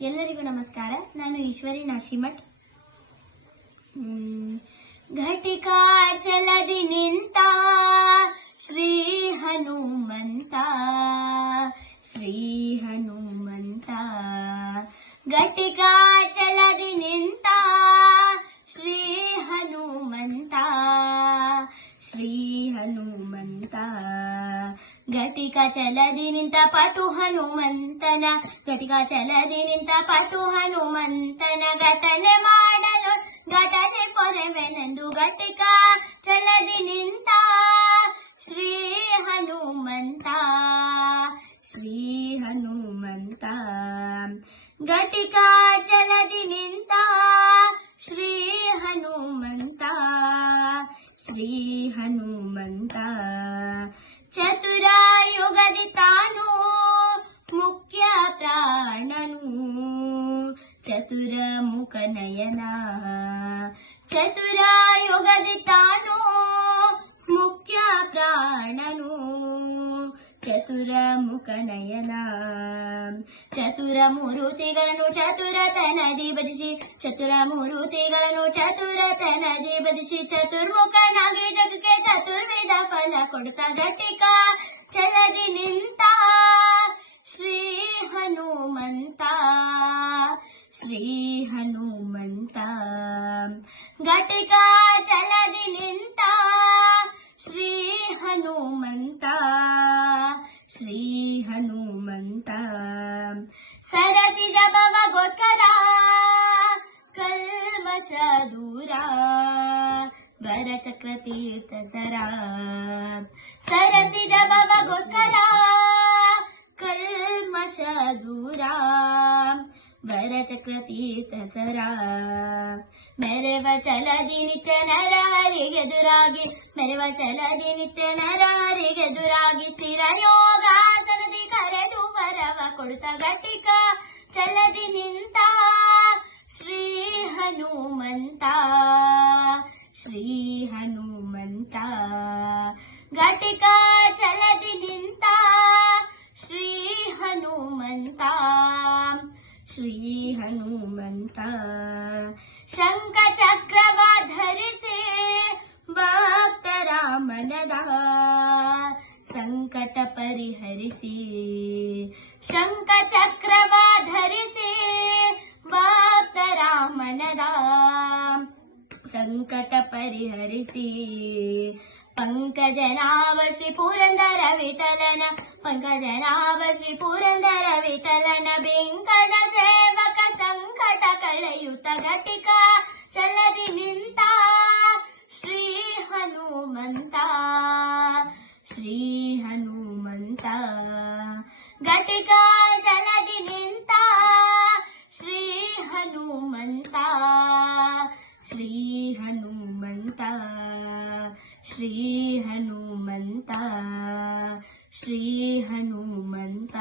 ಎಲ್ಲರಿಗೂ ನಮಸ್ಕಾರ. ನಾನು ಈಶ್ವರಿ ನಾಶಿಮಠ್. ಘಟಿಕಾ ಚಲದಿ ನಿಂತ ಶ್ರೀ ಹನುಮಂತ, ಶ್ರೀ ಹನುಮಂತ. ಘಟಿಕಾ ಚಲದಿ ನಿಂತ ಶ್ರೀ ಹನುಮಂತ, ಶ್ರೀ ಹನುಮಂತ. ಘಟಿಕಾ ಚಲದಿ ನಿಂತ ಪಟು ಹನುಮಂತನ, ಘಟಿಕಾ ಚಲದಿ ನಿಂತ ಪಟು ಹನುಮಂತನ. ಘಟನೆ ಮಾಡಲು ಘಟನೆ ಪೊರೆವೆನೆಂದು ಘಟಿಕಾ ಚಲದಿ ನಿಂತ ಶ್ರೀ ಹನುಮಂತ, ಶ್ರೀ ಹನುಮಂತ. ಘಟಿಕಾ ಚಲದಿ ನಿಂತ ಶ್ರೀ ಹನುಮಂತ, ಶ್ರೀ ಹನುಮಂತ. ಚತುರಾಯುಗದಿ ತಾನು ಮುಖ್ಯ ಪ್ರಾಣನು, ಚತುರ ಮುಖ ನಯನ. ಚತುರಾಯುಗದಿ ತಾನು ಮುಖ್ಯ ಪ್ರಾಣನು, ಚತುರ ಮುಖ ನಯನ. ಚತುರ ಮೂರುತಿಗಳನ್ನು ಚತುರತನದಿ ಭಜಿಸಿ, ಚತುರ ಮೂರುತಿಗಳನ್ನು ಚತುರತನದಿ ಭಜಿಸಿ, ಚತುರ್ಮುಖನಾಗಿ ಜಗಕ್ಕೆ ಚತುರ್ವಿಧ ಫಲ ಕೊಡುತ್ತ ಘಟಿಕಾ ಚಲದಿ ನಿಂತ ಶ್ರೀ ಹನುಮಂತ, ಶ್ರೀ ಹನುಮಂತ. ಘಟಿಕಾ ಚಲದಿ ನಿಂತ ಶ್ರೀ ಹನುಮಂತ, ಶ್ರೀ ಹನುಮಂತ. ಸರಸಿ ಜಪವಗೋಸ್ಕರ ಕಲ್ಮಶ ದೂರ, ವರಚಕ್ರ ತೀರ್ಥ ಸರ. ಸರಸಿ ಜಪವಗೋಸ್ಕರ ಕಲ್ಮಶ ದೂರ, ವರಚಕ್ರ ತೀರ್ಥ ಸರ. ಮೆರೆವ ಚಲದಿ ನಿತ್ಯ ನರಹರಿಗೆದುರಾಗಿ, ಮೆರೆವ ಚಲದಿ ನಿತ್ಯ ನರಹರಿಗೆದುರಾಗಿ, ಸ್ಥಿರ ಯೋಗಾಸನದಿ ಕರೆದು ವರವ ಕೊಡುತ್ತ ಘಟಿಕಾ ಚಲದಿ ನಿಂತ ಶ್ರೀ ಹನುಮಂತ, ಶ್ರೀ ಹನುಮಂತ. ಘಟಿಕಾ ಚಲದಿ ನಿಂತ ಶ್ರೀ ಹನುಮಂತ, ಶ್ರೀ ಹನುಮಂತ. ಶಂಖ ಚಕ್ರವ ಧರಿಸಿ ಭಕ್ತರ ಮನದ ಸಂಕಟ ಪರಿಹರಿಸಿ, ಶಂಖ ಚಕ್ರವ ಧರಿಸಿ ಭಕ್ತರ ಮನದ ಸಂಕಟ ಪರಿಹರಿಸಿ. ಪಂಕಜನಾಭ ಶ್ರೀ ಪುರಂದರ ವಿಠಲನ, ಪಂಕಜನಾಭ ಶ್ರೀ ಪುರಂದರ ವಿಠಲನ. ವೆಂಕಟ ಸೇವಕ ಸಂಕಟ ಕಳೆಯುತ್ತ ಘಟಿಕಾ ಚಲದಿ ನಿಂತ ಶ್ರೀ ಹನುಮಂತ, ಶ್ರೀ ಹನುಮಂತ. ಘಟಿಕಾ ಚಲದಿ ನಿಂತ ಶ್ರೀ ಹನುಮಂತ, ಶ್ರೀ ಹನುಮಂತ, ಶ್ರೀ ಹನುಮಂತ, ಶ್ರೀ ಹನುಮಂತ.